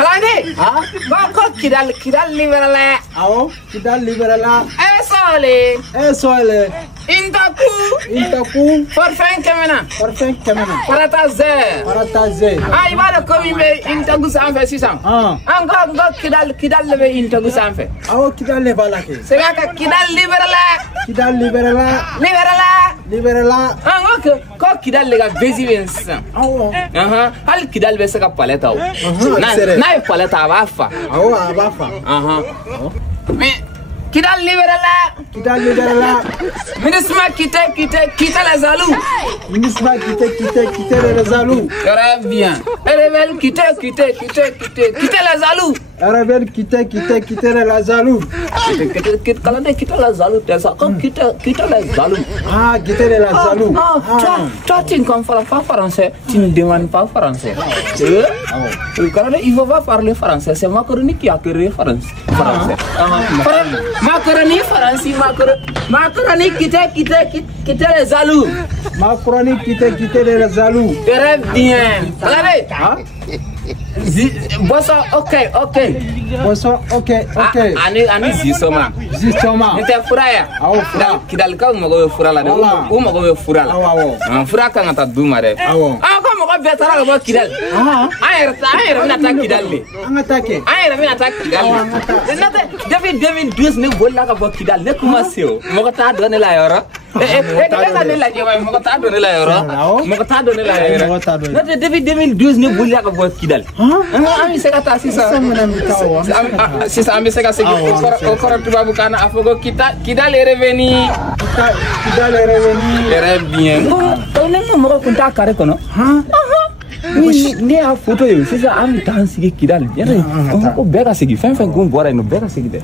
Kalade. Ah? Ko Kidal liberala. Awo, Kidal liberala. Sole. Intaku. Parfum kemena. Parata ze. Ai bala ko mi be intaku sanfe sisan. Ango Kidal lebe intaku sanfe. Awo Kidal le bala ke. Sega ka Kidal liberala. Ango ko Kidal le ga bezi bensan. Awo. Hal Kidal be sega paleta o. Na e paleta abafa. Awo abafa. Me Kidal liberala. Minisma kita la zalou. Minisma kita la zalou. Très bien. Rebelle kita la zalou. Rebelle kita la zalou. Kalade kita la zalou tesa ko kita la zalou. Ah, kita la zalou. Toi tu ne parles pas français, tu ne demandes pas français. Kalade il faut pas parler français, c'est Macaroni qui a créé français. Macaroni français, Macaroni kita la zalou. Macaroni kita la zalou. Très bien. Kalade. Bosso, ok. Ani zisoma. Nite furaya. Awo fura. Kidal ka mago fura la de. O mago be fura la. Awo. Fura kan ta duma de. Awo. Ko mago be tara go Kidal. Ayere na ta Kidal le. Anga take. Ayere na ta Kidal. Nate David 2012 ne golla ka bo Kidal ne kuma seo. Mo ta donne la yoro. Notre depuis 2012 ne voulait pas voir Kidal. Ami sekata sisa. Sisa ami seka segi okora tubabu kana afogo Kidal est revenu. Très bien. On est mo kunta kare kono. Ni a photo yo sisa ami tan sigi Kidal. Yere ko bega sigi fen gon bora no bega sigi de.